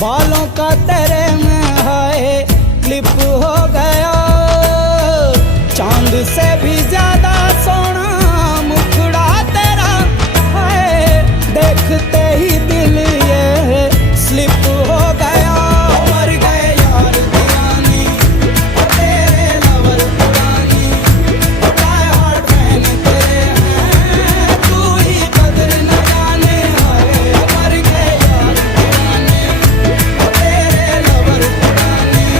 बालों का तेरे में है क्लिप हो गया।